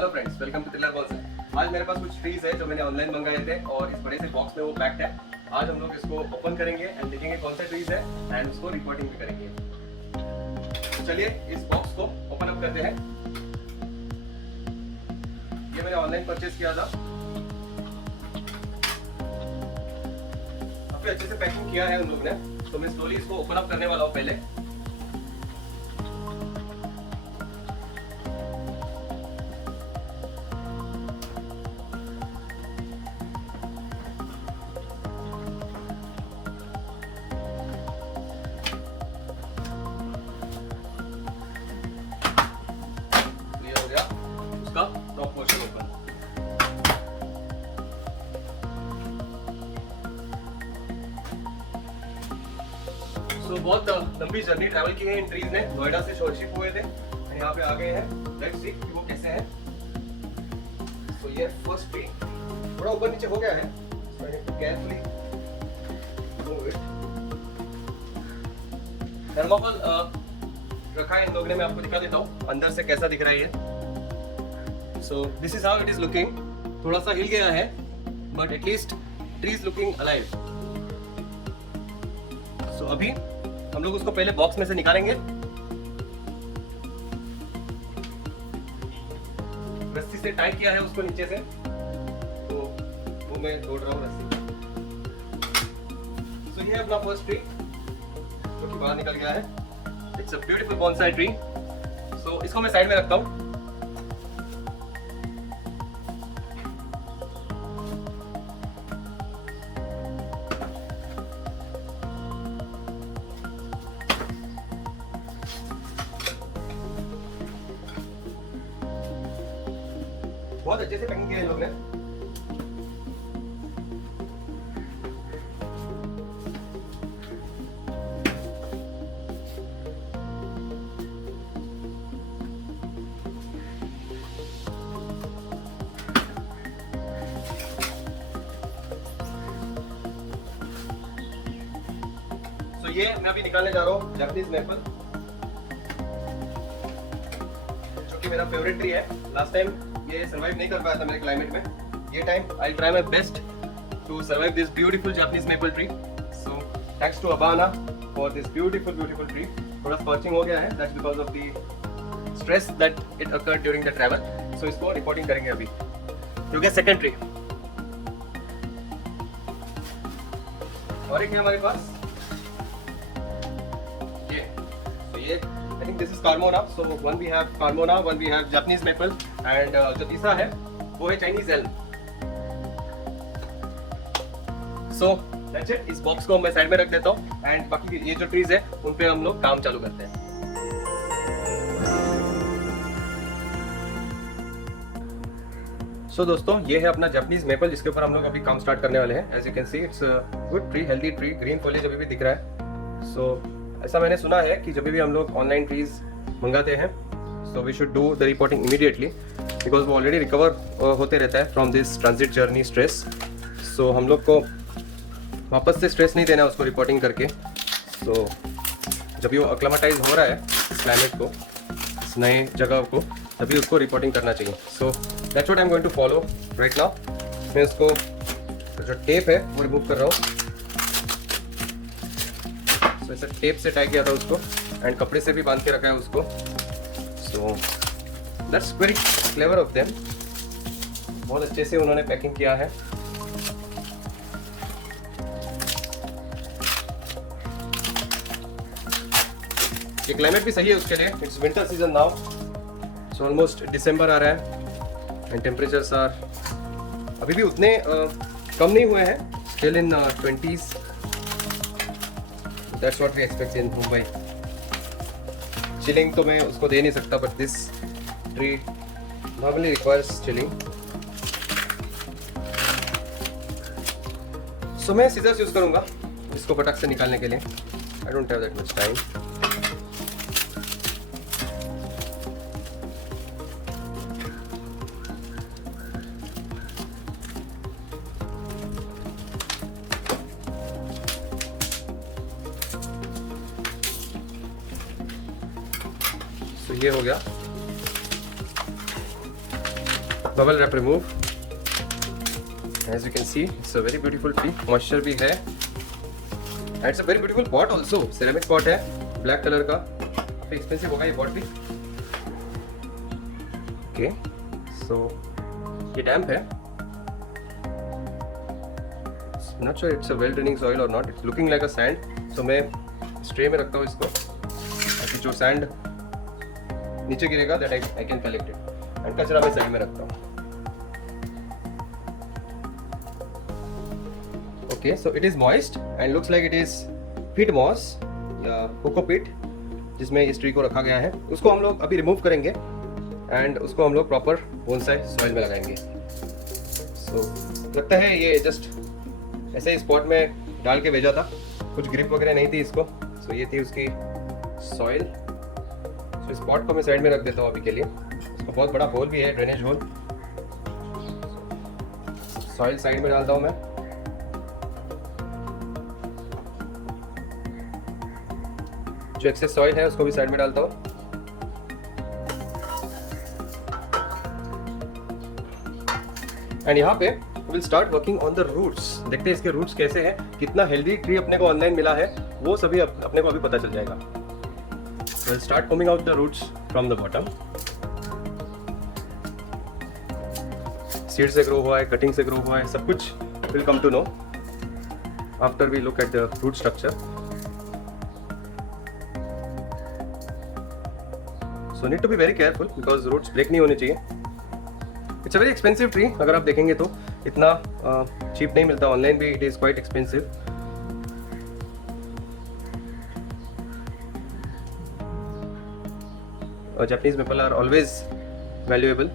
Hello friends, welcome to Tiller Balls. आज मेरे पास कुछ ट्रीज है जो मैंने ऑनलाइन मंगाए थे और इस बड़े से बॉक्स में वो पैक्ड है। आज हम लोग इसको ओपन करेंगे एंड देखेंगे कौन सा ट्रीज है एंड उसको रिपोर्टिंग भी करेंगे। तो चलिए इस बॉक्स को ओपन अप करते हैं। ये मैंने ऑनलाइन परचेज किया था, काफी अच्छे से पैकिंग किया है उन लोगों ने। तो मैं स्लोली इसको ओपन अप करने वाला हूँ पहले। उसका टॉप पोर्शन ओपन। सो बहुत लंबी जर्नी ट्रैवल की है इन ट्रीज ने। नोएडा से शिप हुए थे, यहाँ पे आ गए हैं। लेट्स सी कि वो कैसे हैं। सो ये फर्स्ट ट्री थोड़ा ऊपर नीचे हो गया है, so I need to carefully move it. Thermocol रखा है इन लोगों ने, मैं आपको दिखा देता हूँ अंदर से कैसा दिख रहा है ये। So this is how it is looking. थोड़ा सा हिल गया है, but at least tree is looking alive. So अभी हम लोग उसको पहले बॉक्स में से निकालेंगे। रस्सी से टाई किया है उसको नीचे से, तो वो मैं तोड़ रहा हूँ रस्सी। So ये अपना फर्स्ट ट्री जो कि बाहर निकल गया है। It's a beautiful bonsai tree. So इसको मैं साइड में रखता हूँ। बहुत अच्छे से पैकिंग किया है लोग ने। तो ये मैं अभी निकालने जा रहा हूँ जापानीज मैपल, जो कि मेरा फेवरेट ट्री है। लास्ट टाइम ये सर्वाइव नहीं कर पाया था मेरे क्लाइमेट में। ये time I try my best to survive this beautiful Japanese maple tree. So thanks to Abana for this beautiful tree. थोड़ा स्कॉचिंग हो गया है, that's because of the stress that it occurred during the travel. So इसको reporting करेंगे अभी, क्योंकि second tree और एक है हमारे पास ये। I think this is Carmona. So one we have Carmona, one we have Japanese maple, and जो तीसरा है वो है Chinese elm. So that's it. इस बॉक्स को मैं साइड में रख देता हूँ एंड बाकी ये जो ट्रीज है उन पे हम लोग काम चालू करते हैं। So दोस्तों ये है अपना जापानीज मेपल जिसके ऊपर हम लोग अभी काम स्टार्ट करने वाले हैं। As you can see it's a good tree, healthy tree, green foliage अभी भी दिख रहा है। So ऐसा मैंने सुना है कि जब भी हम लोग ऑनलाइन ट्रीज मंगाते हैं so we should do the reporting immediately, because वो ऑलरेडी रिकवर होते रहता है from this transit journey stress. So हम लोग को वापस से स्ट्रेस नहीं देना उसको रिपोर्टिंग करके। सो जब वो अक्लामाटाइज हो रहा है इस क्लाइमेट को, इस नए जगह को, तभी उसको रिपोर्टिंग करना चाहिए। So that's what I am going to follow right now. मैं उसको जो टेप है वो रिमूव कर रहा हूँ। ऐसा टेप से टाई किया था उसको एंड कपड़े से भी बांध के रखा है उसको। So that's very clever of them. बहुत अच्छे से उन्होंने पैकिंग किया है। ये क्लाइमेट भी सही है उसके लिए। It's winter season now, so almost दिसंबर आ रहा है एंड टेम्परेचर्स आर अभी भी उतने कम नहीं हुए हैं, still in 20s। That's what we expect in Mumbai. Chilling तो मैं उसको दे नहीं सकता, but this tree normally requires chilling. So मैं scissors यूज करूँगा इसको फटाक से निकालने के लिए। I don't have that much time. तो ये हो गया। bubble wrap remove. As you can see, it's a very beautiful tree. Moisture भी है. And it's a very beautiful pot also. Ceramic pot है, black color का. काफी expensive होगा ये pot भी. Okay, so ये damp है. Not sure it's a well draining soil or not. It's looking like a sand. So मैं स्ट्रे में रखता हूँ इसको, ताकि जो सैंड नीचे गिरेगा that I can collect it. And कचरा मैं साइड में रखता हूँ. Okay, so it is moist and looks like it is peat moss या coco peat जिसमें इस ट्री को रखा गया है. उसको हम लोग अभी रिमूव करेंगे एंड उसको हम लोग प्रॉपर बोनसाई सॉइल में लगाएंगे. So लगता है ये जस्ट ऐसे इस पॉट में डाल के भेजा था, कुछ ग्रिप वगैरह नहीं थी इसको. सो ये थी उसकी सॉइल. सो इस पॉट को मैं साइड में रख देता हूँ अभी के लिए. इसका बहुत बड़ा होल भी है, ड्रेनेज होल. सॉइल साइड में डालता हूँ मैं. जो एक्सेस सॉइल है उसको भी साइड में डालता हूँ. एंड यहाँ पे will start working on the roots. देखते हैं इसके रूट्स कैसे हैं, कितना हेल्दी ट्री अपने को ऑनलाइन मिला है वो सभी अपने को अभी पता चल जाएगा. Will start coming out the roots from the bottom. Seed से ग्रो हुआ है, कटिंग से ग्रो हुआ है, सब कुछ will come to know after we look at the root structure. So need to be very careful because roots break नहीं होने चाहिए. It's a very expensive tree. अगर आप देखेंगे तो इतना चीप नहीं मिलता. ऑनलाइन भी it is quite expensive. Japanese maple are always valuable,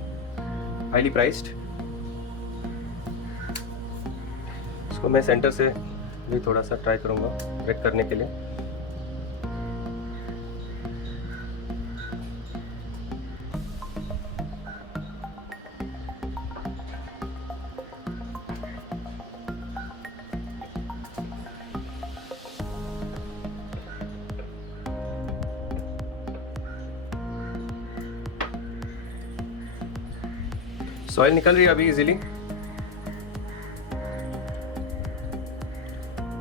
highly priced. इसको मैं सेंटर से भी थोड़ा सा ट्राई करूंगा ब्रेक करने के लिए. सॉइल निकल रही है अभी easily.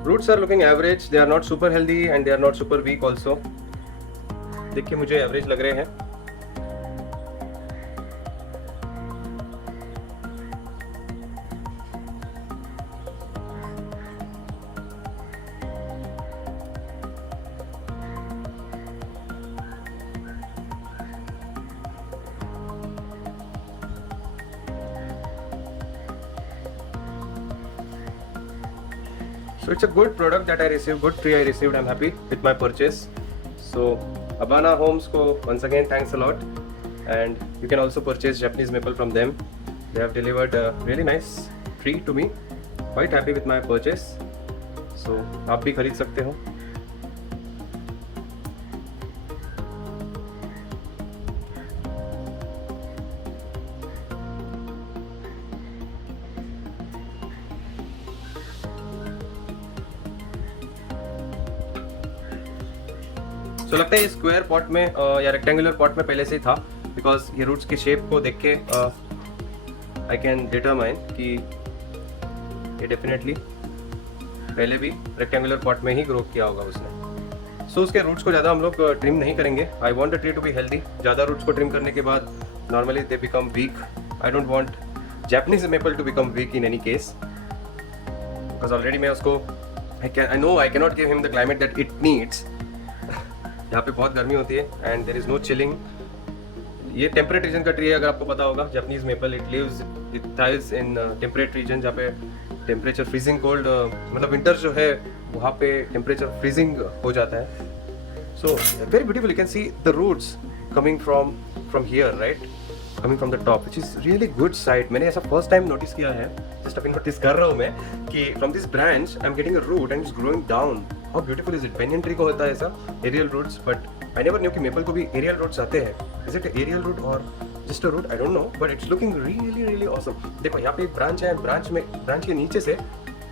Roots are looking average. They are not super healthy and they are not super weak also. देख के मुझे एवरेज लग रहे हैं. So it's a good product that I received, good tree I received. I'm happy with my purchase. So Abana Homes ko once again thanks a lot, and you can also purchase Japanese maple from them. They have delivered a really nice tree to me. Quite happy with my purchase. So आप भी खरीद सकते हो. तो लगता है square pot में या रेक्टेंगुलर पॉट में पहले से ही था, बिकॉज ये रूट्स की शेप को देख के आई कैन डिटरमाइन कि ये डेफिनेटली पहले भी रेक्टेंगुलर पॉट में ही ग्रो किया होगा उसने. सो उसके रूट्स को ज़्यादा हम लोग ट्रिम नहीं करेंगे. I want the tree to be healthy. ज़्यादा रूट्स को ट्रिम करने के बाद normally they become weak. I don't want Japanese maple to become weak in any case, because already मैं उसको I know I cannot give him the climate that it needs. यहाँ पे बहुत गर्मी होती है and there is no chilling. ये temperate region का ट्री है, अगर आपको पता होगा. Japanese maple it lives, it thrives in temperate region जहाँ पे टेम्परेचर फ्रीजिंग कोल्ड, मतलब विंटर जो है वहाँ पे टेम्परेचर फ्रीजिंग हो जाता है. So very beautiful. You can see the roots coming from here, right, coming from the top, which is really good sight. मैंने ऐसा फर्स्ट टाइम नोटिस किया है, जस्ट अभी नोटिस कर रहा हूँ मैं कि from this branch I am getting a root and it's growing down. How beautiful is it. Banyan tree को होता है ऐसा aerial roots, but I never knew कि मेपल को भी एरियल रूट्स आते हैं. इज इट एरियल रूट और just a root, I don't know, but it's looking really really awesome. देखो यहाँ पे एक ब्रांच है, ब्रांच के नीचे से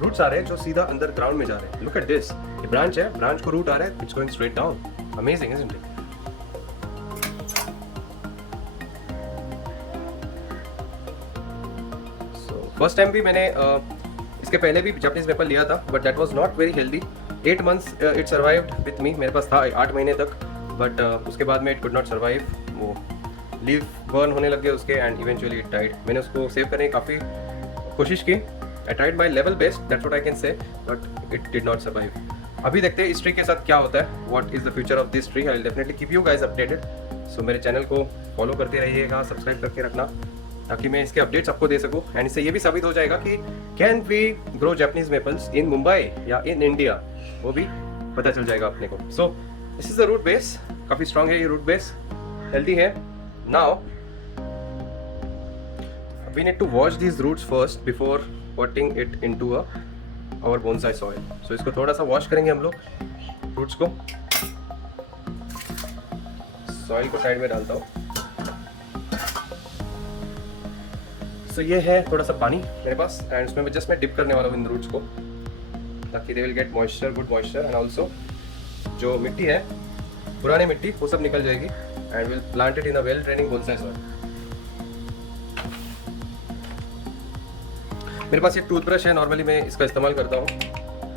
रूट्स आ रहे हैं जो सीधा अंदर ग्राउंड में जा रहे हैं. Look at this. ये ब्रांच है, ब्रांच को रूट आ रहा है, it's going straight down. Amazing, isn't it? First time भी मैंने इसके पहले भी जापानीज मेपल लिया था, but that was not very healthy. 8 months it survived with me, मेरे पास था 8 महीने तक, बट उसके बाद में इट कुड नॉट सर्वाइव। वो लीव बर्न होने लग गए उसके एंड इवेंचुअली इट डाइड। मैंने उसको सेव करने की काफ़ी कोशिश की। I tried my level best, that's what I can say, but it did not survive. अभी देखते हैं इस ट्री के साथ क्या होता है, what is the future of this tree. I will definitely keep you guys updated. So मेरे चैनल को फॉलो करते रहिएगा, सब्सक्राइब करके रखना, ताकि मैं इसके अपडेट्स आपको दे सकूं। एंड इससे ये भी साबित हो जाएगा कि can we grow Japanese maples in Mumbai या इन इंडिया, वो भी पता चल जाएगा अपने को। So this is the root base, काफ़ी स्ट्रॉन्ग है ये रूट बेस, हेल्दी है। Now we need to wash these roots first before putting it into our bonsai soil. So इसको थोड़ा सा वॉश करेंगे हम लोग रूट्स को। सॉइल को साइड में डालता हूँ। So ये है थोड़ा सा पानी मेरे पास, एंड इसमें मैं डिप करने वाला हूँ इन रूट्स को, ताकि they will get moisture, good moisture, and also जो मिट्टी है, पुरानी मिट्टी, वो सब निकल जाएगी, and will plant it in a well draining bonsai soil. मेरे पास ये टूथब्रश है, नॉर्मली मैं इसका इस्तेमाल करता हूँ।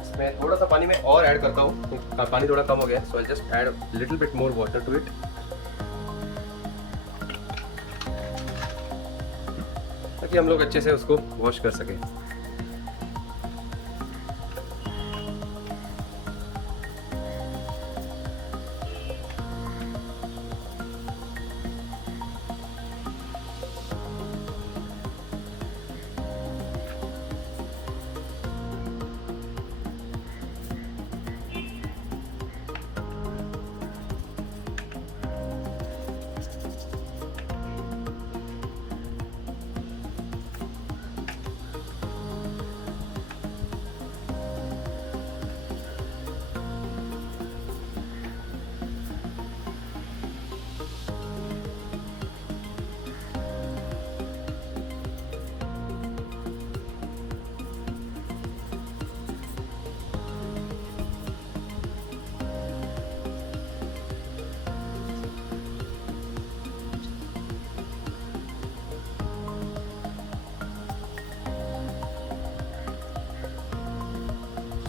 इसमें थोड़ा सा पानी में और ऐड करता हूँ, पानी थोड़ा कम हो गया, so I just add little bit more water to it, ताकि हम लोग अच्छे से उसको वॉश कर सकें।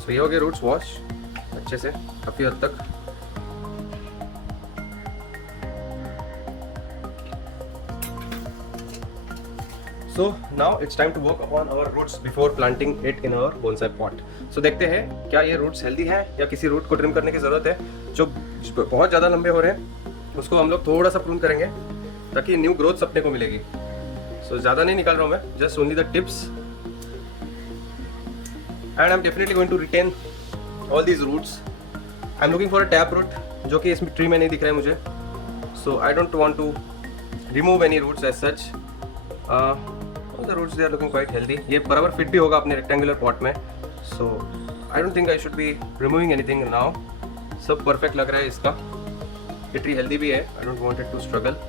तो ये हो गए रूट्स वॉश अच्छे से, काफ़ी हद तक। So now it's time to work upon our roots before planting it in our bonsai pot. So देखते हैं क्या ये रूट्स हेल्दी है या किसी रूट को ट्रिम करने की ज़रूरत है। जो बहुत ज़्यादा लंबे हो रहे हैं उसको हम लोग थोड़ा सा प्रून करेंगे, ताकि न्यू ग्रोथ अपने को मिलेगी। सो ज़्यादा नहीं निकाल रहा हूँ मैं, just only the tips, and I'm definitely going to retain all these roots. I'm looking for a tap root, जो कि इसमें ट्री में नहीं दिख रहा है मुझे, so I don't want to remove any roots as such. All the roots they are looking quite healthy. ये बराबर फिट भी होगा अपने रेक्टेंगुलर पॉट में, so I don't think I should be removing anything now. सब परफेक्ट लग रहा है इसका, ये ट्री हेल्दी भी है, I don't want it to struggle.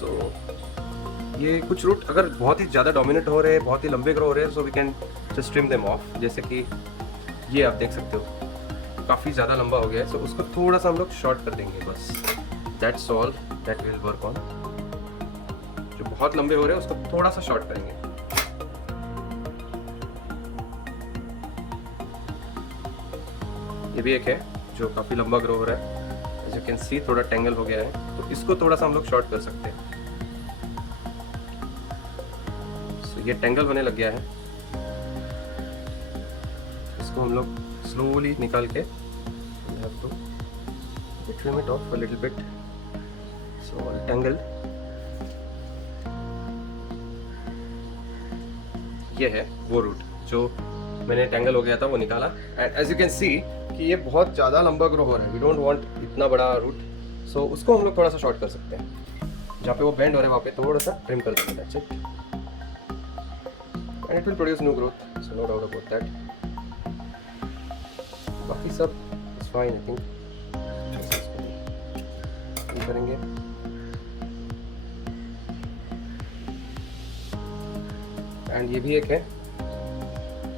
So ये कुछ रूट अगर बहुत ही ज़्यादा डोमिनेट हो रहे हैं, बहुत ही लंबे ग्रो हो रहे हैं, so we can just trim them off. जैसे कि ये आप देख सकते हो काफ़ी ज़्यादा लंबा हो गया है, सो उसको थोड़ा सा हम लोग शॉर्ट कर देंगे बस। That's all that will work on. जो बहुत लंबे हो रहे हैं उसको थोड़ा सा शॉर्ट करेंगे। ये भी एक है जो काफ़ी लंबा ग्रो हो रहा है, एज यू कैन सी थोड़ा टेंगल हो गया है, तो इसको थोड़ा सा हम लोग शॉर्ट कर सकते हैं। ये टेंगल होने लग गया है, इसको हम लोग स्लोली निकाल के trim it off a little bit, so tangle। ये है वो रूट जो मैंने टेंगल हो गया था, वो निकाला, and as you can see कि ये बहुत ज़्यादा लंबा ग्रो हो रहा है। वी डोंट वांट इतना बड़ा रूट, सो उसको हम लोग थोड़ा सा शॉर्ट कर सकते हैं। जहाँ पे वो बेंड हो रहा है वहाँ पे थोड़ा सा ट्रिम कर देंगे, that's it, and it will produce new growth, so no doubt about that. बाकी सब is fine, I think. करेंगे एंड ये भी एक है,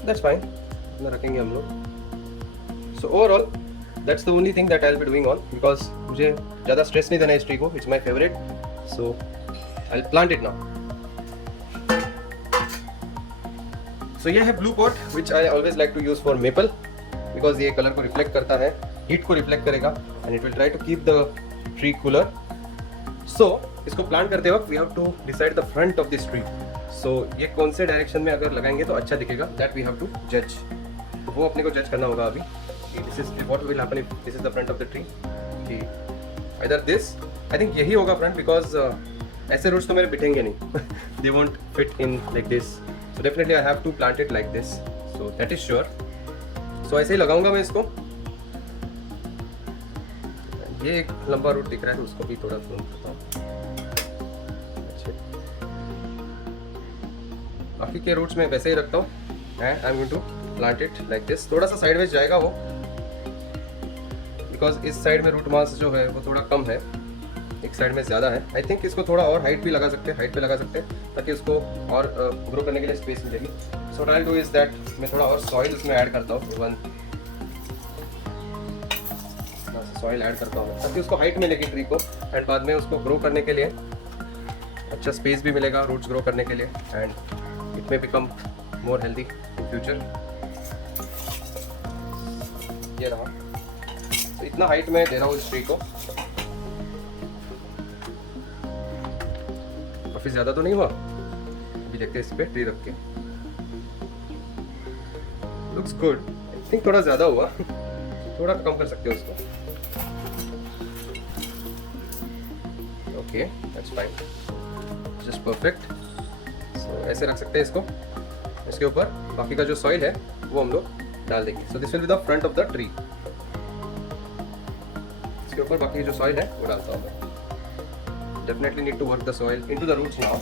that's fine, इतना रखेंगे हम लोग। So overall that's the only thing that I'll be doing on, because मुझे ज़्यादा स्ट्रेस नहीं देना इस ट्री को, it's my favorite, so I'll plant it now. So ये है blue pot which I always like to use for maple, because ये colour को रिफ्लेक्ट करता है, हीट को रिफ्लेक्ट करेगा and it will try to keep the tree cooler. So इसको plant करते वक्त we have to decide the front of this tree. So ये कौन से डायरेक्शन में अगर लगाएंगे तो अच्छा दिखेगा, दैट वी हैव टू जज. वो अपने को जज करना होगा अभी. This is what will happen if this is the front of the tree. कि आइदर दिस, आई थिंक यही होगा फ्रंट, बिकॉज ऐसे रूट्स तो मेरे बिठेंगे नहीं. They won't fit in like this. So definitely I have to plant it like this. So that is sure. So ऐसे ही लगाऊंगा मैं इसको. ये एक लंबा रूट दिख रहा है, उसको भी थोड़ा ज़ूम करता हूँ. बाकी के रूट्स में वैसे ही रखता हूँ and I am going to plant it like this. थोड़ा सा साइडवेज जाएगा वो, बिकॉज इस साइड में रूट मास जो है वो थोड़ा कम है, एक साइड में ज़्यादा है. आई थिंक इसको थोड़ा और हाइट भी लगा सकते हैं, हाइट पे लगा सकते हैं, ताकि उसको और ग्रो करने के लिए स्पेस मिलेगी. So what I do is that मैं थोड़ा और सॉइल उसमें ऐड करता हूँ. सॉइल ऐड करता हूँ ताकि उसको हाइट मिलेगी ट्री को, एंड बाद में उसको ग्रो करने के लिए अच्छा स्पेस भी मिलेगा रूट्स ग्रो करने के लिए, and it may become more healthy in future. ये रहा. तो इतना हाइट में दे रहा हूँ इस ट्री को. काफ़ी ज़्यादा तो नहीं हुआ. अभी देखते हैं इस पे ट्री रख के. Looks good. आई थिंक थोड़ा ज़्यादा हुआ. थोड़ा कम कर सकते हो उसको. Okay, that's fine, just perfect. So ऐसे रख सकते हैं इसको. इसके ऊपर बाकी का जो सॉइल है वो हम लोग डाल देंगे. So this will be the front of the tree. इसके ऊपर बाकी जो सॉइल है वो डालता हूँ मैं. Definitely need to work the soil into the roots now.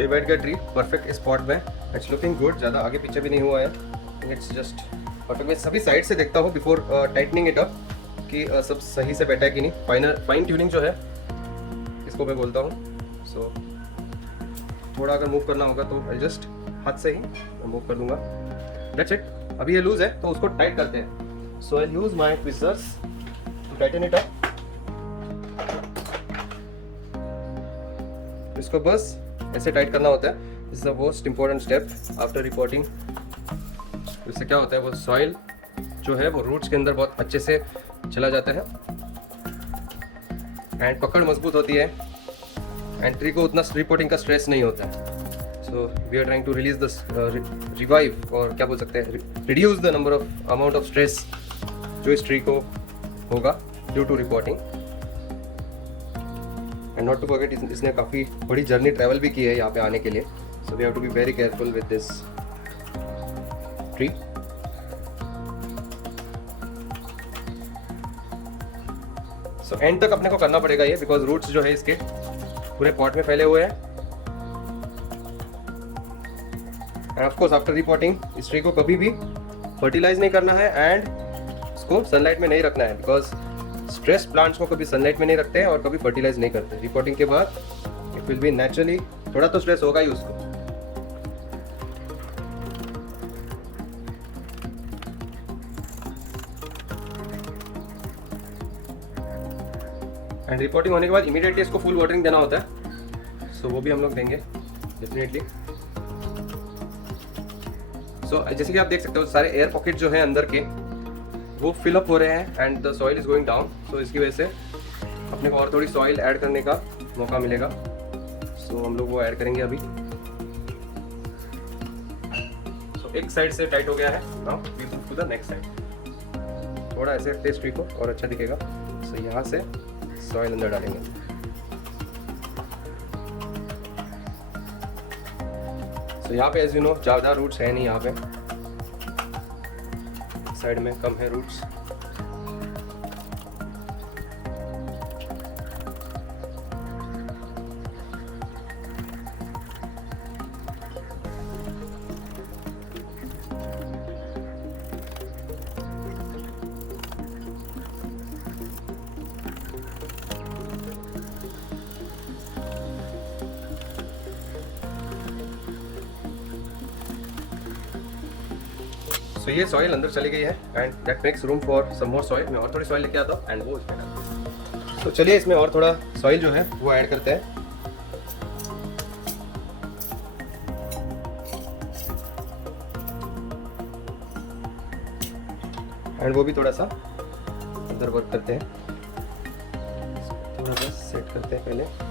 ये बैठ गया ट्री परफेक्ट स्पॉट में. It's looking good. ज़्यादा आगे पीछे भी नहीं हुआ है. It's just perfect. मैं सभी साइड से देखता हूँ बिफोर टाइटनिंग इट अप कि सब सही से बैठा है कि नहीं. फाइन ट्यूनिंग जो है इसको मैं बोलता हूँ. सो थोड़ा अगर मूव करना होगा तो जस्ट हाथ से ही मूव कर दूंगा. That's it. अभी ये लूज है तो उसको टाइट करते हैं. So I use my twisters to tighten it up. इसको बस ऐसे टाइट करना होता है. This is the most important step after reporting. इससे क्या होता है, वो सॉइल जो है वो रूट्स के अंदर बहुत अच्छे से चला जाता है एंड पकड़ मजबूत होती है एंड ट्री को उतना रिपोर्टिंग का स्ट्रेस नहीं होता है. So we are trying to release the revive, और क्या बोल सकते हैं, reduce the number of amount of stress जो इस ट्री को होगा due to reporting. And not to forget, इसने काफ़ी बड़ी जर्नी ट्रैवल भी की है यहाँ पे आने के लिए. So we have to be very careful with this tree. So end तक अपने को करना पड़ेगा ये, बिकॉज रूट्स जो है इसके पूरे पॉट में फैले हुए हैं. End of course after reporting इस ट्री को कभी भी फर्टिलाइज नहीं करना है एंड इसको सनलाइट में नहीं रखना है, बिकॉज स्ट्रेस प्लांट्स को कभी सनलाइट में नहीं रखते हैं और कभी फर्टिलाइज नहीं करते. रिपोर्टिंग के बाद इट विल बी नेचुरली, थोड़ा तो स्ट्रेस होगा ही उसको. एंड रिपोर्टिंग होने के बाद इमीडिएटली इसको फुल वाटरिंग देना होता है. सो वो भी हम लोग देंगे डेफिनेटली. सो जैसे कि आप देख सकते हो सारे एयर पॉकेट जो है अंदर के वो फिल अप हो रहे हैं and the soil is going down. So इसकी वजह से अपने को और थोड़ी सॉइल ऐड करने का मौका मिलेगा. सो हम लोग वो ऐड करेंगे अभी. सो एक साइड से टाइट हो गया है. Now we move to the next side. थोड़ा ऐसे रखते ट्री को और अच्छा दिखेगा. सो यहाँ से सॉइल अंदर डालेंगे. सो यहाँ पे एज यू नो ज़्यादा रूट्स है नहीं. यहाँ पे साइड में कम है रूट्स. सो ये सॉइल अंदर चली गई है and that makes room for some more soil. मैं और थोड़ी सॉइल लेके आता हूँ एंड वो इसमें डालते हैं। तो चलिए इसमें और थोड़ा सॉइल जो है वो ऐड करते हैं। एंड वो भी थोड़ा सा अंदर वर्क करते हैं, थोड़ा सा सेट करते हैं पहले।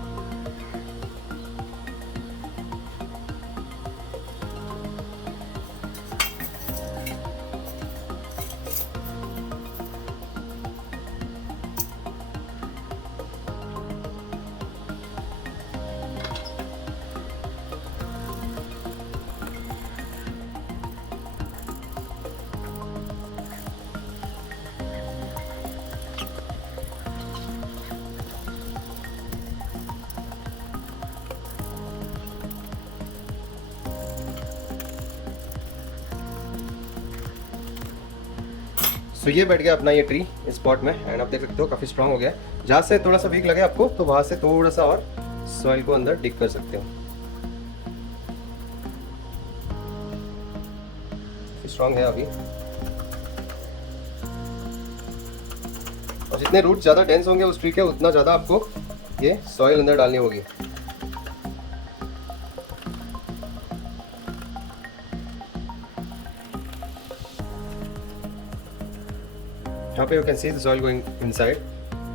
सो ये बैठ गया अपना ये ट्री इस पॉट में एंड आप देख सकते हो काफ़ी स्ट्रांग हो गया। जहाँ से थोड़ा सा वीक लगे आपको तो वहाँ से थोड़ा सा और सॉइल को अंदर डिग कर सकते हो। स्ट्रांग है अभी, और जितने रूट ज़्यादा डेंस होंगे उस ट्री के उतना ज़्यादा आपको ये सॉइल अंदर डालनी होगी। यहाँ पे you can see the soil going inside.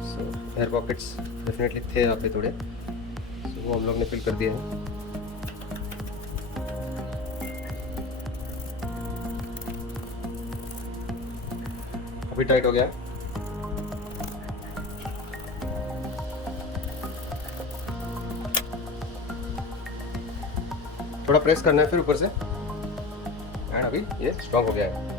So air pockets definitely थे यहाँ पे थोड़े, so वो हम लोग ने फिल कर दिए हैं। अभी टाइट हो गया। थोड़ा प्रेस करना है फिर ऊपर से एंड अभी ये स्ट्रॉन्ग हो गया है।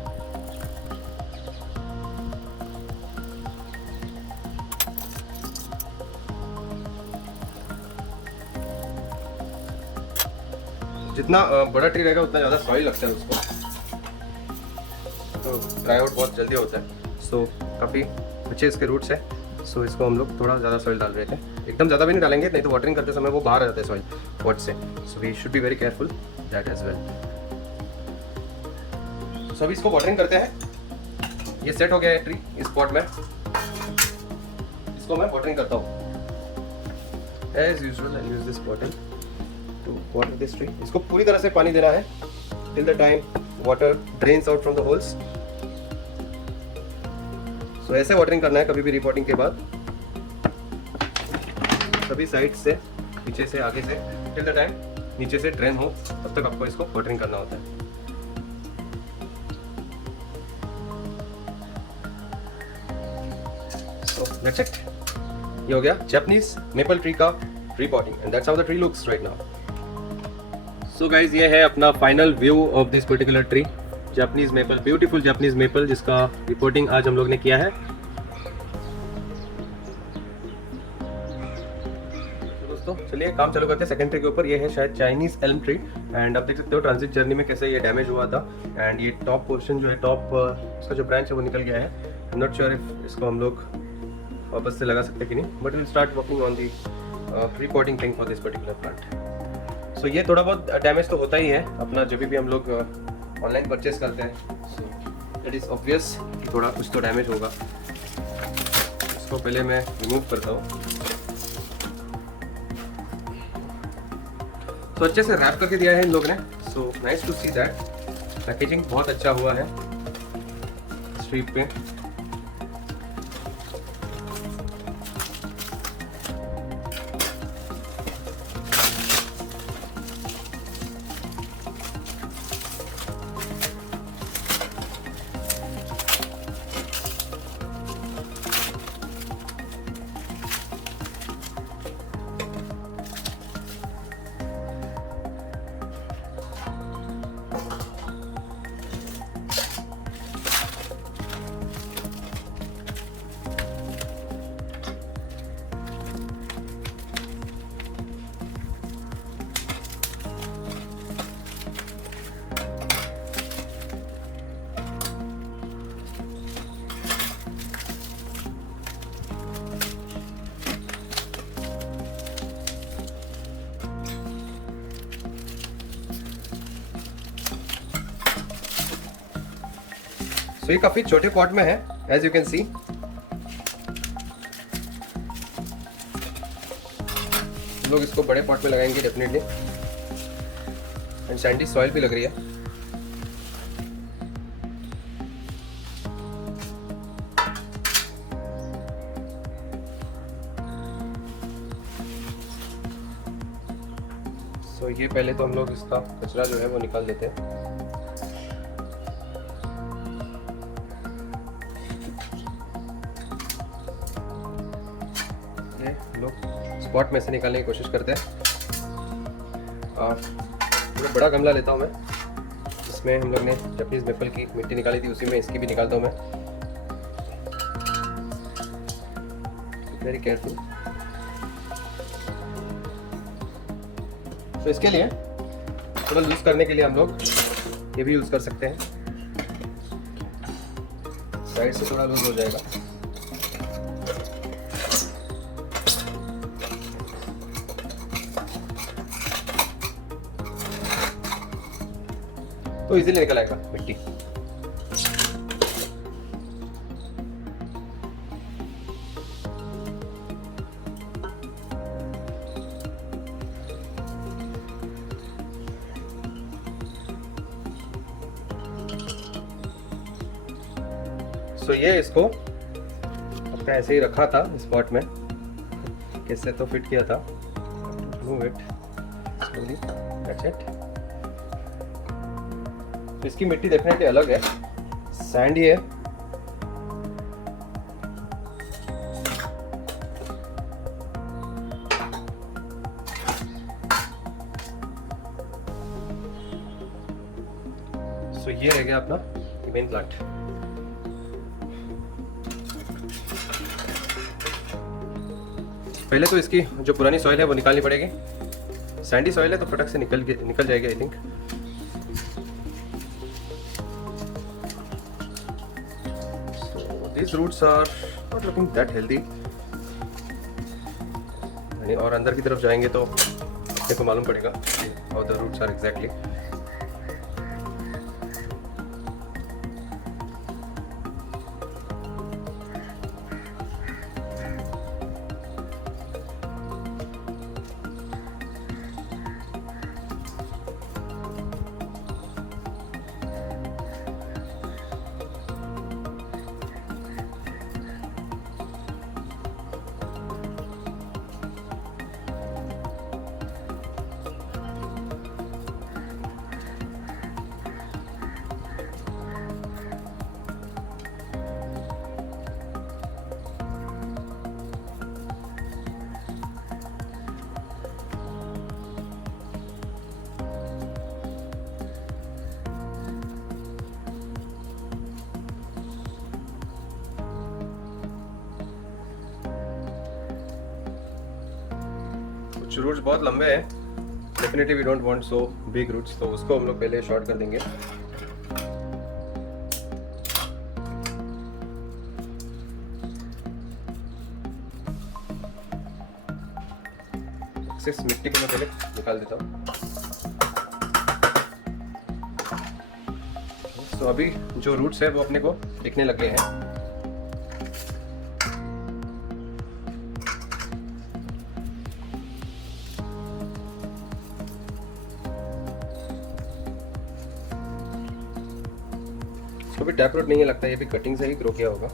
जितना बड़ा ट्री रहेगा उतना ज़्यादा सॉइल लगता है उसको, तो ड्राई आउट बहुत जल्दी होता है। सो काफ़ी अच्छे इसके रूट्स है। सो इसको हम लोग थोड़ा ज़्यादा सॉइल डाल रहे थे, एकदम ज़्यादा भी नहीं डालेंगे नहीं तो वाटरिंग करते समय वो बाहर आ जाता है सॉइल पॉट से। So we should be very careful that as well. So अभी इसको वाटरिंग करते हैं। ये सेट हो गया है ट्री इस पॉट में, इसको मैं वाटरिंग करता हूँ। As usual I use this bottle to water this tree। इसको पूरी तरह से पानी देना है till the time water drains out from the holes। so ऐसे वाटरिंग करना है कभी भी रिपोर्टिंग के बाद, सभी साइड से, पीछे से, आगे से, till the time नीचे से ड्रेन हो तब तक आपको इसको वाटरिंग करना होता है। so that's it। ये हो गया जापानीज मेपल ट्री का reporting and that's how the tree looks right now। So guys ये है अपना final view of this particular tree, Japanese maple, beautiful Japanese maple जिसका रिपोर्टिंग आज हम लोग ने किया है। तो दोस्तों चलिए काम चालू करते हैं सेकंड ट्री के ऊपर। ये है शायद चाइनीज एल्म ट्री एंड आप देख सकते हो ट्रांजिट जर्नी में कैसे ये डैमेज हुआ था एंड ये टॉप पोर्शन जो है, टॉप इसका जो ब्रांच है वो निकल गया है। नॉट श्योर इफ इसको हम लोग वापस से लगा सकते कि नहीं, but will start working on the reporting thing for this particular plant. So ये थोड़ा बहुत डैमेज तो होता ही है अपना जब भी हम लोग ऑनलाइन परचेस करते हैं। सो इट इज़ ऑब्वियस कि थोड़ा कुछ तो डैमेज होगा। इसको पहले मैं रिमूव करता हूँ। तो अच्छे से रैप करके दिया है इन लोग ने। So nice to see that packaging बहुत अच्छा हुआ है स्ट्रीप पे। सो ये काफ़ी छोटे पॉट में है, एज यू कैन सी। लोग इसको बड़े पॉट में लगाएंगे डेफिनेटली। एंड सैंडी सॉइल भी लग रही है। सो ये पहले तो हम लोग इसका कचरा जो है वो निकाल देते हैं। ये लोग स्पॉट में से निकालने की कोशिश करते हैं। ये बड़ा गमला लेता हूँ मैं, इसमें हम लोग ने जापानीज मेपल की मिट्टी निकाली थी, उसी में इसकी भी निकालता हूँ मैं। Very careful. तो इसके लिए थोड़ा लूज करने के लिए हम लोग ये भी यूज़ कर सकते हैं। साइड से थोड़ा लूज हो जाएगा। तो इजीली निकल आएगा मिट्टी। तो ये इसको अपने ऐसे ही रखा था स्पॉट में, कैसे तो फिट किया था। Move it slowly, that's it. तो इसकी मिट्टी डेफिनेटली अलग है, सैंडी है। सो ये रह गया अपना मेन प्लांट। पहले तो इसकी जो पुरानी सॉइल है वो निकालनी पड़ेगी। सैंडी सॉइल है तो फटक से निकल जाएगी I think. So these roots are not looking that healthy। और अंदर की तरफ जाएंगे तो अपने को मालूम पड़ेगा how the roots are exactly। कुछ रूट्स बहुत लंबे हैं, definitely we don't want so big roots, तो उसको हम लोग पहले शॉर्ट कर देंगे। एक्सेस मिट्टी को मैं पहले निकाल देता हूँ। तो अभी जो रूट्स है वो अपने को दिखने लग गए हैं। इसको भी टैप रूट नहीं है लगता, ये भी कटिंग से ही ग्रो किया होगा।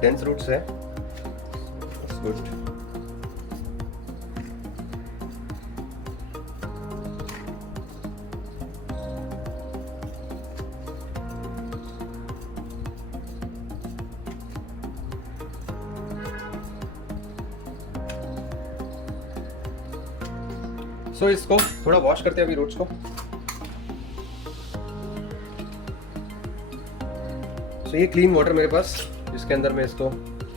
डेंस रूट्स है, इट्स गुड। सो इसको थोड़ा वॉश करते हैं अभी रूट्स को। सो ये क्लीन वाटर मेरे पास, जिसके अंदर मैं इसको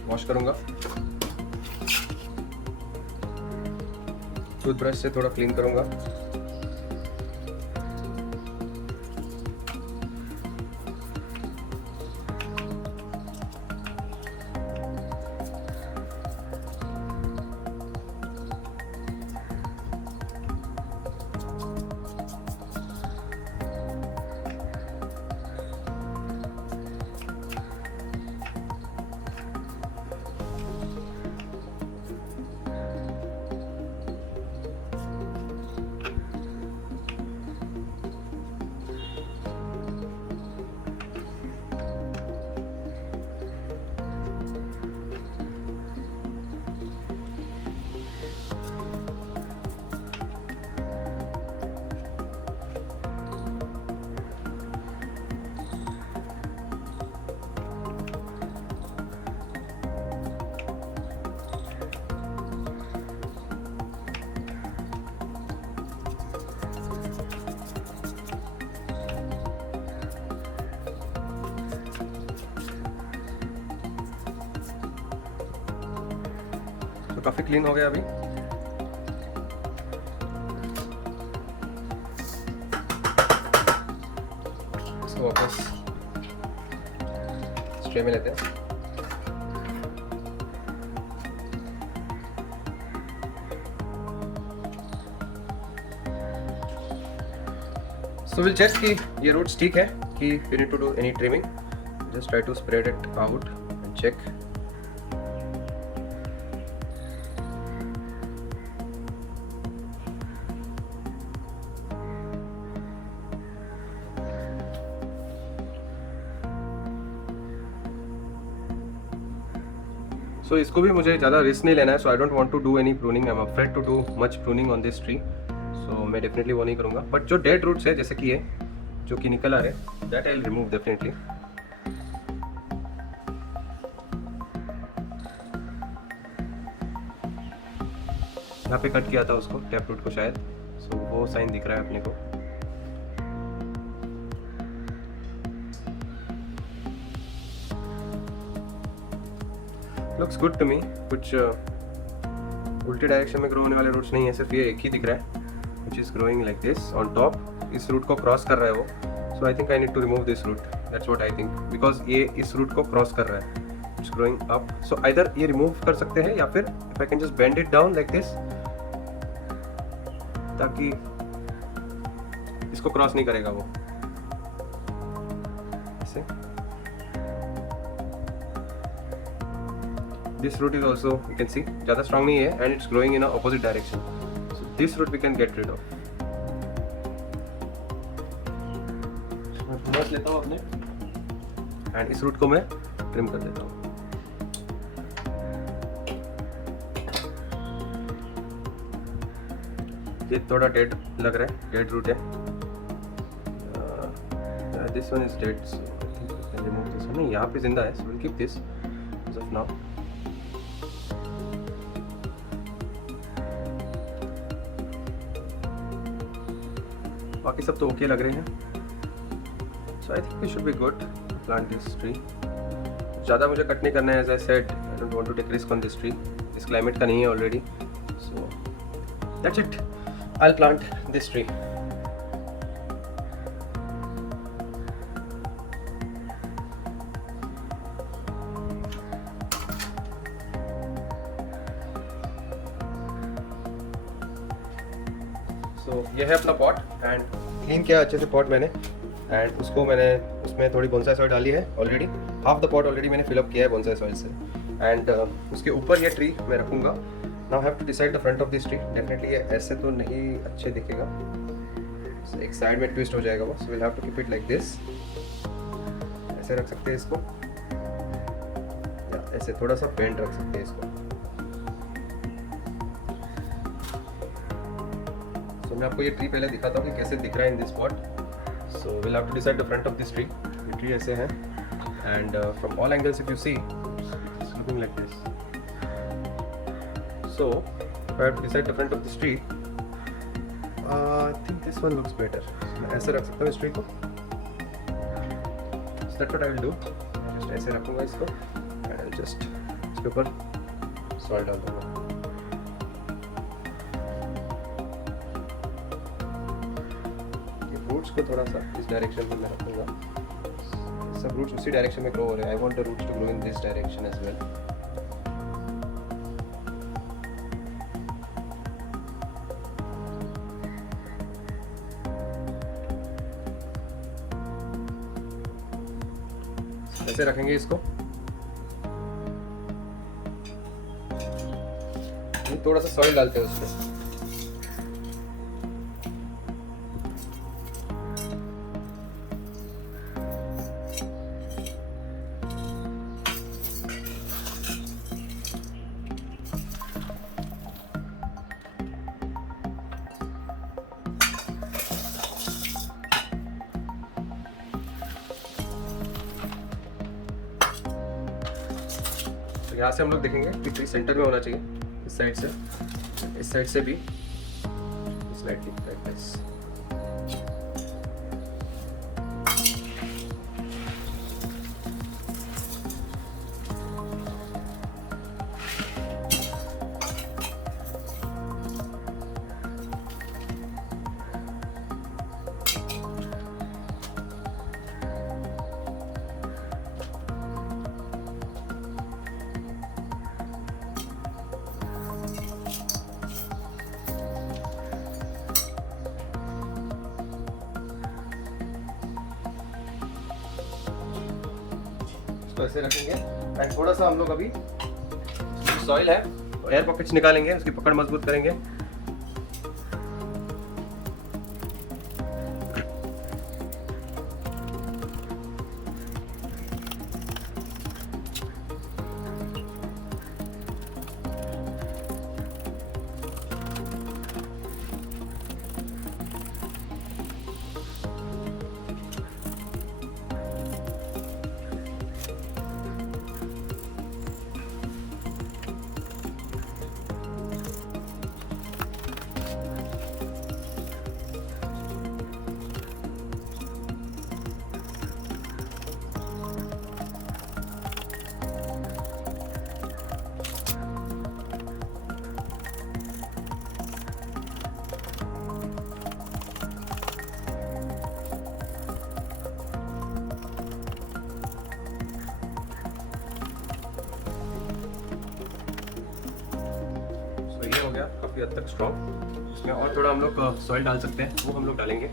वॉश करूँगा। टूथब्रश से थोड़ा क्लीन करूँगा। तो काफ़ी क्लीन हो गया अभी। इसको वापस स्ट्रे में लेते हैं। So we'll check कि ये रूट्स ठीक है, कि you need to do any trimming. Just try to spread it out and check. So इसको भी मुझे ज़्यादा रिस्क नहीं लेना है, so I don't want to do any pruning. I'm afraid to do much pruning on this tree. So मैं definitely वो नहीं करूँगा. But जो dead roots है, जैसे कि ये जो कि निकल आ रहे हैं, that I'll remove definitely. यहाँ पे कट किया था उसको, टैप रूट को शायद, so वो साइन दिख रहा है अपने को। Looks good to me. कुछ उल्टे डायरेक्शन में ग्रो होने वाले रूट्स नहीं है, सिर्फ ये एक ही दिख रहा है, which is growing like this on top। इस रूट को क्रॉस कर रहा है वो, so I think I need to remove this root. That's what I think, because ये इस रूट को क्रॉस कर रहा है, it's growing up। So either ये remove कर सकते हैं, या फिर if I can just bend it down like this, ताकि इसको क्रॉस नहीं करेगा वो, ऐसे। This root is also, you can see, ज़्यादा strong नहीं है, and it's growing in a opposite direction. So this root we can get rid of. मैं ब्रश लेता हूँ अपने, and इस root को मैं trim कर देता हूँ। ये थोड़ा dead लग रहा है, dead root है। This one is dead, so I think we can remove this one. नहीं, यहाँ पे जिंदा है, so we'll keep this as of now. बाकी सब तो ओके लग रहे हैं, so I think we should be good to plant this tree. ज़्यादा मुझे कट नहीं करना है, as I said, I don't want to take risk on this tree. इस क्लाइमेट का नहीं है already, so that's it, I will plant this tree. So ये है अपना पॉट, एंड क्लीन किया अच्छे से पॉट मैंने, एंड उसको मैंने उसमें थोड़ी बोनसाई सॉइल डाली है already. Half the pot already मैंने फिलअप किया है बोनसाई सॉइल से, एंड उसके ऊपर ये ट्री मैं रखूँगा। Now have to decide the front of this tree. Definitely ये ऐसे तो नहीं अच्छे दिखेगा, so, एक साइड में ट्विस्ट हो जाएगा वो, so will have to keep it like this. ऐसे रख सकते हैं इसको, या ऐसे थोड़ा सा पेंट रख सकते हैं इसको। मैं आपको ये ट्री पहले दिखाता हूँ कि कैसे दिख रहा है in this pot. So will have to decide the front of this tree. ये ट्री ऐसे है, and from all angles if you see it's looking like this. So I have to decide the front of this tree. I think this one looks better. मैं ऐसे रख सकता हूँ इस tree को, so that's what I will do. Just ऐसे रखूँगा इसको एंड जस्ट इसके ऊपर सॉइल डाल दूँगा। ये रूट्स को थोड़ा सा इस डायरेक्शन में मैं रखूँगा। सब रूट्स उसी डायरेक्शन में ग्रो हो रहे हैं। I want the roots to grow in this direction as well. ऐसे रखेंगे इसको। थोड़ा सा सॉइल डालते हैं उसमें। यहाँ से हम लोग देखेंगे कि ट्री सेंटर में होना चाहिए। इस साइड से भी स्लाइडली लाइक दिस। तो ऐसे रखेंगे एंड थोड़ा सा हम लोग अभी सॉइल है एयर पॉकेट्स निकालेंगे, उसकी पकड़ मजबूत करेंगे। ये हो गया काफ़ी हद तक स्ट्रॉन्ग। इसमें और थोड़ा हम लोग सॉइल डाल सकते हैं, वो हम लोग डालेंगे।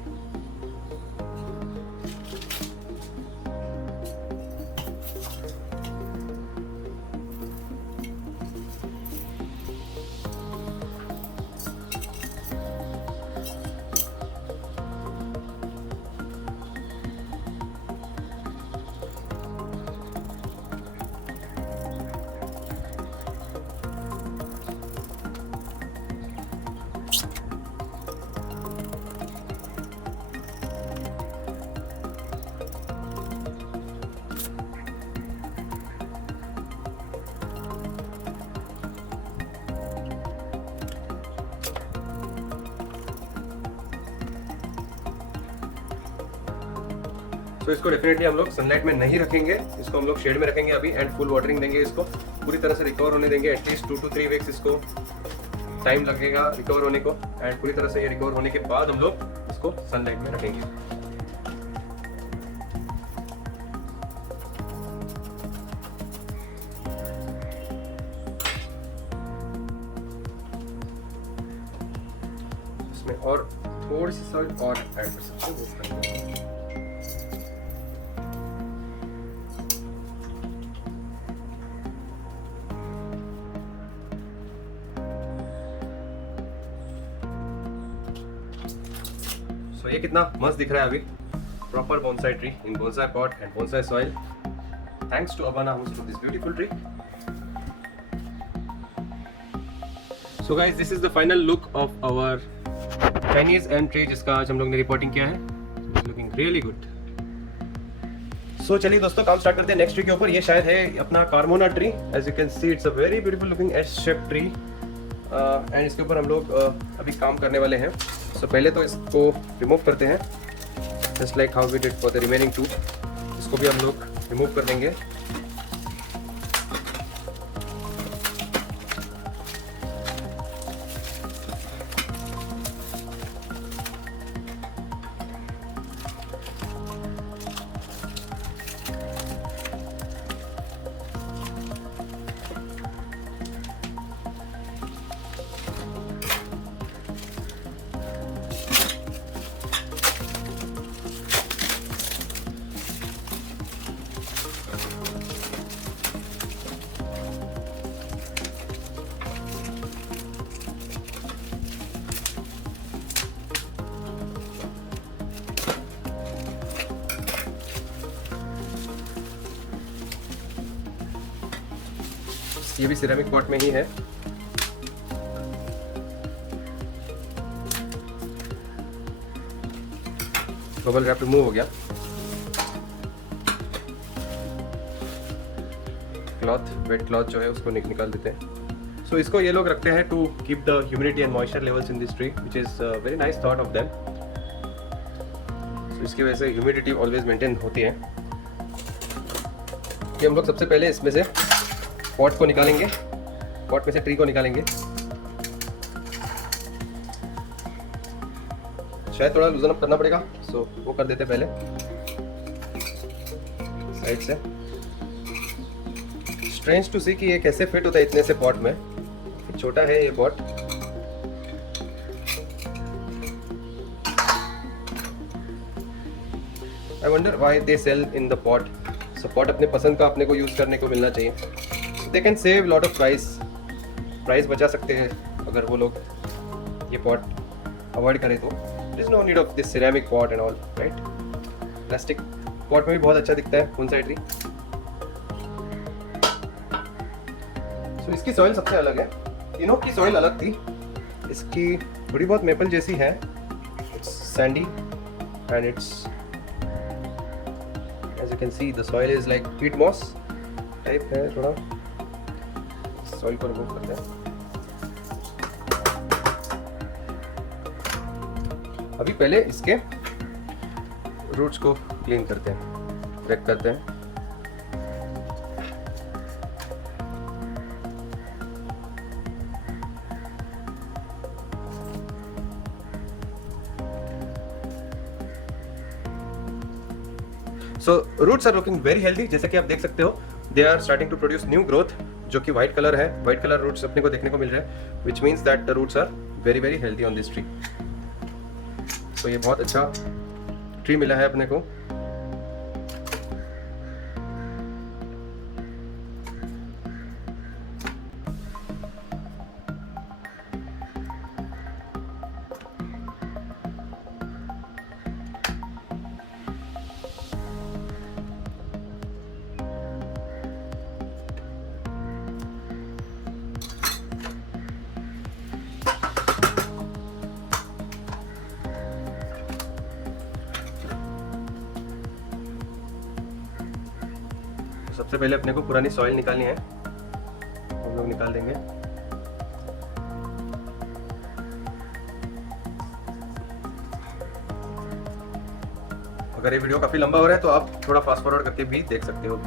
तो इसको डेफिनेटली हम लोग सनलाइट में नहीं रखेंगे, इसको हम लोग शेड में रखेंगे अभी एंड फुल वाटरिंग देंगे। इसको पूरी तरह से रिकवर होने देंगे। एटलीस्ट 2 to 3 वीक्स इसको टाइम लगेगा रिकवर होने को एंड पूरी तरह से ये रिकवर होने के बाद हम लोग इसको सनलाइट में रखेंगे। इसमें और थोड़ी सी सॉइल और ऐड कर सकते हैं, वो करेंगे। तो ये कितना मस्त दिख रहा है अभी, proper bonsai tree in bonsai pot and bonsai soil, thanks to Abana house for this beautiful tree. So guys, this is the final look of our Chinese and tree जिसका आज हम लोग ने रिपोर्टिंग किया है। It's looking really good. So चलिए दोस्तों, काम स्टार्ट करते हैं नेक्स्ट ट्री के ऊपर। ये शायद है अपना Carmona tree. As you can see it's a very beautiful looking S shape tree and इसके ऊपर हम लोग अभी काम करने वाले हैं। सो पहले तो इसको रिमूव करते हैं, just like how we did for the remaining two. इसको भी हम लोग रिमूव कर देंगे ये भी सिरेमिक पॉट में ही है। बबल रैप रिमूव हो गया। क्लॉथ, वेट क्लॉथ जो है उसको निकाल देते हैं। सो इसको ये लोग रखते हैं to keep the humidity and moisture levels in this tree, which is very nice thought of them. इसकी वजह से ह्यूमिडिटी ऑलवेज मेंटेन होती है। कि हम लोग सबसे पहले इसमें से पॉट को निकालेंगे, पॉट में से ट्री को निकालेंगे। शायद थोड़ा लूजन अप करना पड़ेगा, सो वो कर देते पहले साइड से। स्ट्रेंज टू सी कि ये कैसे फिट होता है इतने से पॉट में। छोटा है ये pot. I wonder why they sell in the pot. सो पॉट अपने पसंद का अपने को यूज करने को मिलना चाहिए। They can save lot of price बचा सकते हैं अगर वो लोग ये पॉट अवॉइड करें तो। There is no need of this ceramic pot and all, right. Plastic pot में भी बहुत अच्छा दिखता है बोनसाई ट्री। सो इसकी सॉइल सबसे अलग है, तीनों की सॉइल अलग थी। इसकी थोड़ी बहुत मेपल जैसी है, it's sandy and it's as you can see the soil is like peat moss type है थोड़ा। सॉइल को रिमूव करते हैं। अभी पहले इसके रूट्स को क्लीन करते हैं, ब्रेक करते हैं। So roots are looking very healthy. जैसे कि आप देख सकते हो, they are starting to produce new growth, जो कि व्हाइट कलर है। व्हाइट कलर रूट्स अपने को देखने को मिल रहे हैं, which means that the roots are very very healthy on this tree. तो ये बहुत अच्छा ट्री मिला है अपने को। सबसे पहले अपने को पुरानी सॉइल निकालनी है, हम लोग निकाल देंगे। अगर ये वीडियो काफी लंबा हो रहा है तो आप थोड़ा फास्ट फॉरवर्ड करके भी देख सकते हो।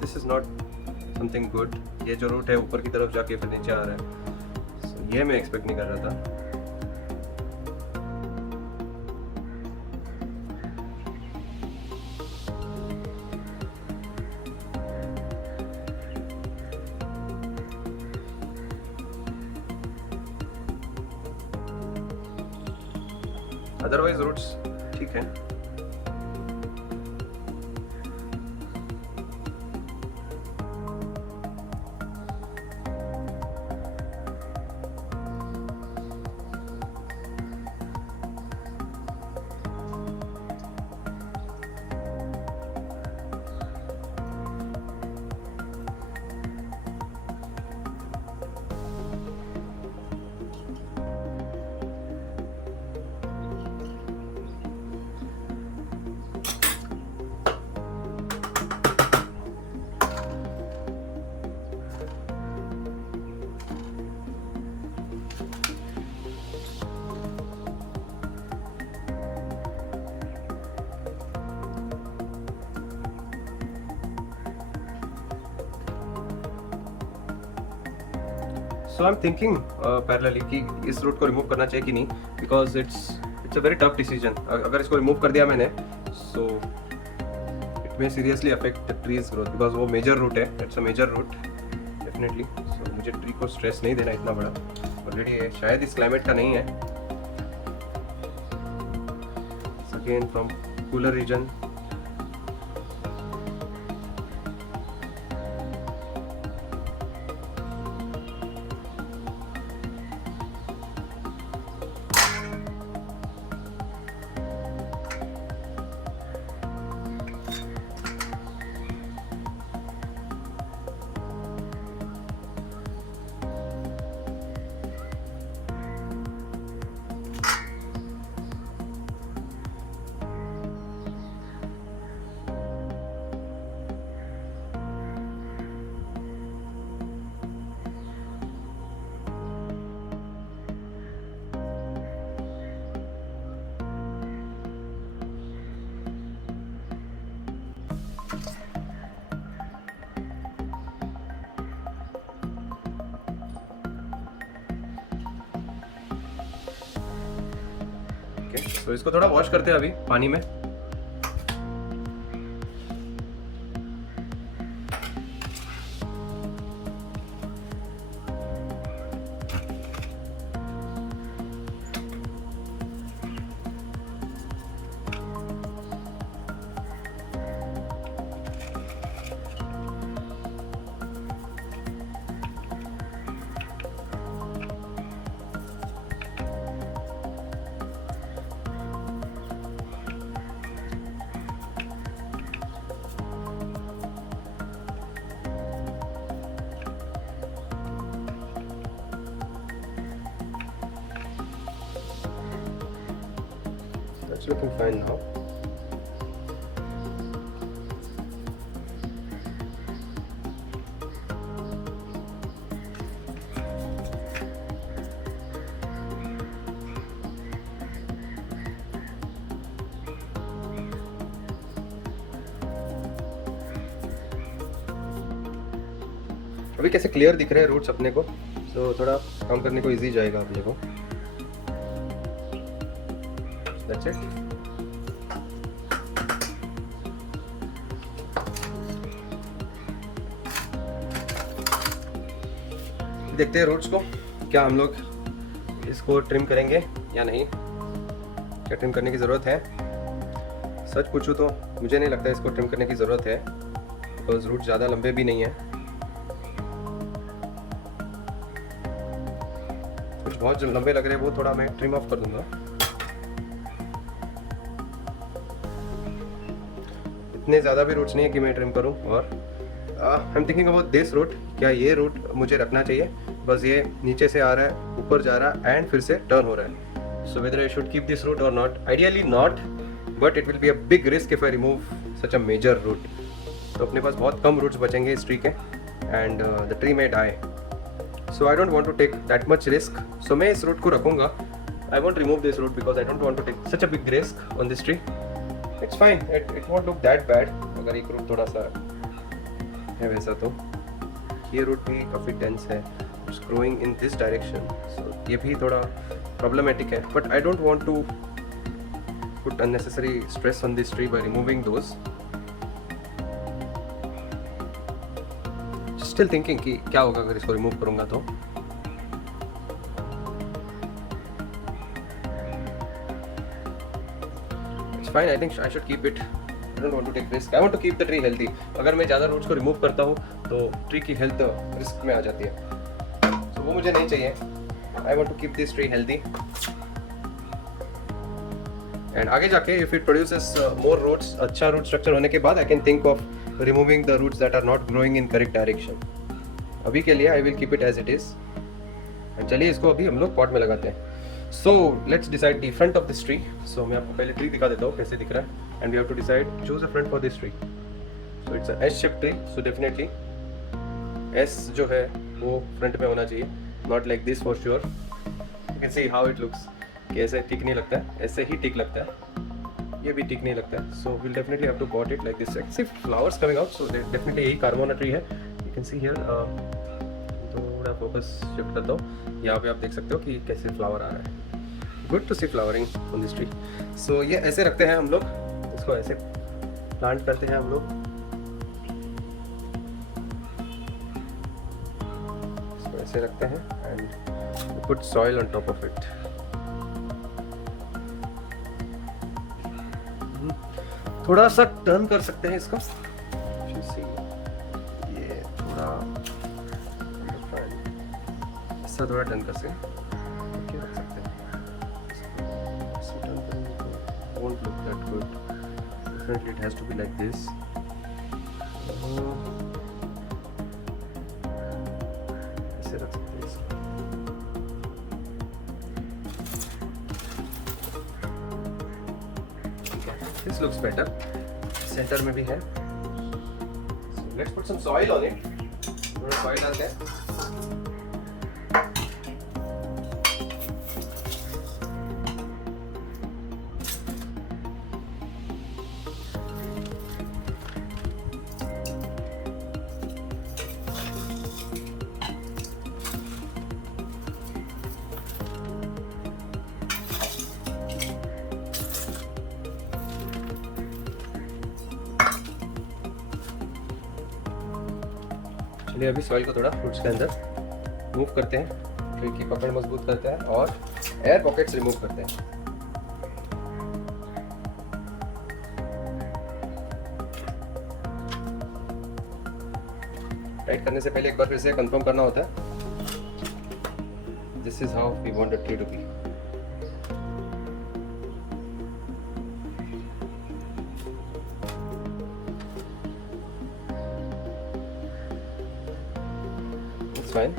This is not something good. ये जो रूट है ऊपर की तरफ जाके फिर नीचे आ रहा है, so, ये मैं एक्सपेक्ट नहीं कर रहा था। अदरवाइज रूट्स ठीक है। So I am thinking parallelly कि इस रूट को रिमूव करना चाहिए कि नहीं, because it's a very tough decision. अगर इसको रिमूव कर दिया मैंने, so it may seriously affect the tree's growth, because वो मेजर रूट है, it's a major root definitely. So मुझे ट्री को स्ट्रेस नहीं देना इतना बड़ा। ऑलरेडी शायद इस क्लाइमेट का नहीं है, अगेन फ्रॉम कूलर रीजन। तो इसको थोड़ा वॉश करते हैं अभी पानी में। That's looking fine now. अभी कैसे क्लियर दिख रहे हैं रूट्स अपने को, तो थोड़ा काम करने को इजी जाएगा अपने को। That's it. देखते हैं रूट्स को, क्या हम लोग इसको ट्रिम करेंगे या नहीं, क्या ट्रिम करने की ज़रूरत है। सच पूछूं तो मुझे नहीं लगता इसको ट्रिम करने की ज़रूरत है, बिकॉज रूट ज़्यादा लंबे भी नहीं है। कुछ बहुत जो लंबे लग रहे हैं वो थोड़ा मैं ट्रिम ऑफ कर दूंगा। इतने ज़्यादा भी रूट्स नहीं है कि मैं ट्रिम करूं। और I am thinking about this root, क्या ये रूट मुझे रखना चाहिए, बस ये नीचे से आ रहा है, ऊपर जा रहा है एंड फिर से टर्न हो रहा है। So whether I should keep this root और not, ideally not, but it will be a big risk if I remove such a major root. तो अपने पास बहुत कम रूट्स बचेंगे इस ट्री के, and the tree may die. So I don't want to take that much risk, so मैं इस root को रखूंगा। I won't remove this root because I don't want to take such a big risk on this tree. It's fine, it won't look that bad. अगर एक रूट थोड़ा सा है वैसा, तो ये रूट भी काफ़ी डेंस है, it's growing in this direction, so ये भी थोड़ा प्रॉब्लमेटिक है। But I don't want to put unnecessary stress on this tree by removing those. Still thinking कि क्या होगा अगर इसको रिमूव करूंगा तो। Fine, I think I should keep it. I don't want to take risk. I want to keep the tree healthy. अगर मैं ज़्यादा रूट्स को रिमूव करता हूँ तो ट्री की हेल्थ रिस्क में आ जाती है, so वो मुझे नहीं चाहिए। I want to keep this tree healthy. And आगे जाके if it produces more roots, अच्छा root structure होने के बाद I can think of removing the roots that are not growing in correct direction. अभी के लिए I will keep it as it is. And चलिए इसको अभी हम लोग पॉट में लगाते हैं। So let's decide the front of this tree. So मैं आपको पहले ट्री दिखा देता हूँ कैसे दिख रहा है, and we have to decide choose a front for this tree. So it's a S-shaped tree, so definitely S जो है वो फ्रंट में होना चाहिए, not like this for sure. You can see how it looks. कि ऐसे टिक नहीं लगता है, ऐसे ही टिक लगता है, ये भी टिक नहीं लगता है। So we'll definitely have to pot it like this. See flowers coming out, so definitely यही कार्बोना ट्री है। You can see here थोड़ा फोकस शिफ्ट करता हूँ, यहाँ पे आप देख सकते हो कि कैसे फ्लावर आ रहा है। Good to see flowering on this tree. So ये ऐसे रखते हैं हम लोग, इसको ऐसे प्लांट करते हैं हम लोग, इसको ऐसे रखते हैं and put soil on top of it. थोड़ा सा टर्न कर सकते हैं इसको, ये थोड़ा ऐसा थोड़ा टर्न कर सकते हैं, रख सकते हैं। Won't look that good. Definitely it has to be like this. ऐसे रख सकते हैं इसको। This looks better. Center में भी है। So let's put some soil on it. थोड़ा soil डालते हैं। चलिए अभी सॉइल को थोड़ा फ्रूट्स के अंदर मूव करते हैं, ट्री की पकड़ मजबूत करते हैं और एयर पॉकेट्स रिमूव करते हैं। टाइट करने से पहले एक बार फिर से कंफर्म करना होता है। This is how we want the tree to be. Fine.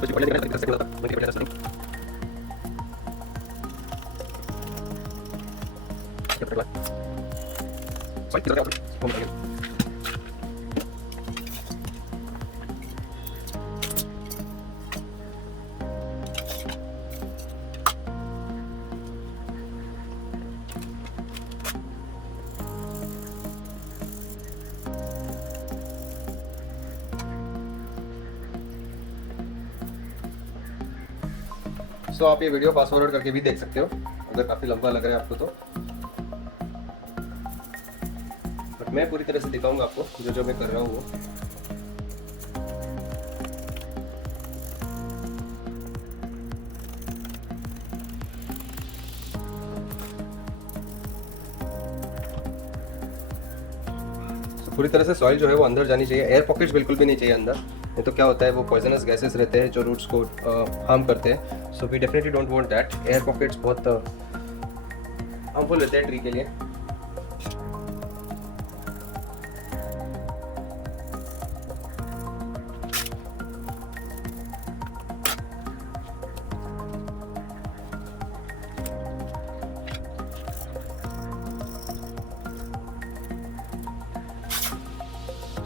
तो जी पहले कर सकते हो मैं क्या बता सकता हूं क्या पता साइड की तरफ हम करेंगे। तो आप ये वीडियो फास्ट फॉरवर्ड करके भी देख सकते हो अगर काफ़ी लंबा लग रहा है आपको तो, बट मैं पूरी तरह से दिखाऊंगा आपको जो जो मैं कर रहा हूँ वो। पूरी तरह से सॉइल जो है वो अंदर जानी चाहिए, एयर पॉकेट्स बिल्कुल भी नहीं चाहिए अंदर, नहीं तो क्या होता है वो पॉइजनस गैसेस रहते हैं जो रूट्स को हार्म करते हैं। So we definitely don't want that. Air pockets बहुत हार्मफुल रहते हैं ट्री के लिए।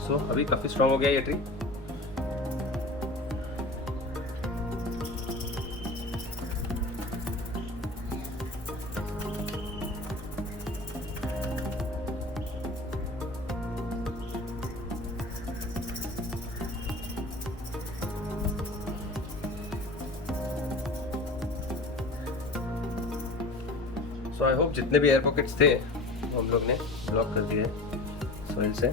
सो अभी काफ़ी स्ट्रांग हो गया ये ट्री। सो आई होप जितने भी एयर पॉकेट्स थे वो हम लोग ने ब्लॉक कर दिए सॉइल से।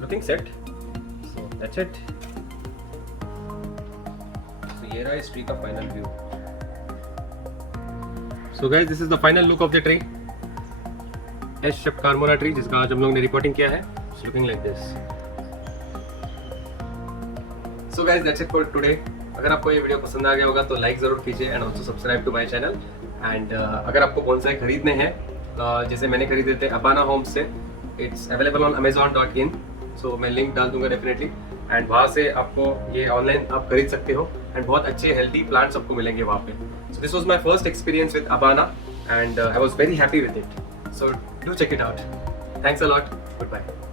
Looking set, so that's it. So ये रहा इस ट्री का final view. So guys, this is the final look of the tree, S shaped carmona tree, जिसका आज हम लोग ने रिपोर्टिंग किया है। It's looking like this. So guys, that's it for today. अगर आपको ये वीडियो पसंद आ गया होगा तो लाइक ज़रूर कीजिए and also subscribe to my channel. एंड अगर आपको बोनसाई खरीदने हैं जैसे मैंने खरीदे थे अबाना होम्स से, it's available on amazon.in, so मैं लिंक डाल दूंगा डेफिनेटली। एंड वहाँ से आपको ये ऑनलाइन आप खरीद सकते हो एंड बहुत अच्छे हेल्दी प्लांट्स आपको मिलेंगे वहाँ पे। So this was my first experience with Abana and I was very happy with it, so do check it out. Thanks a lot, good bye.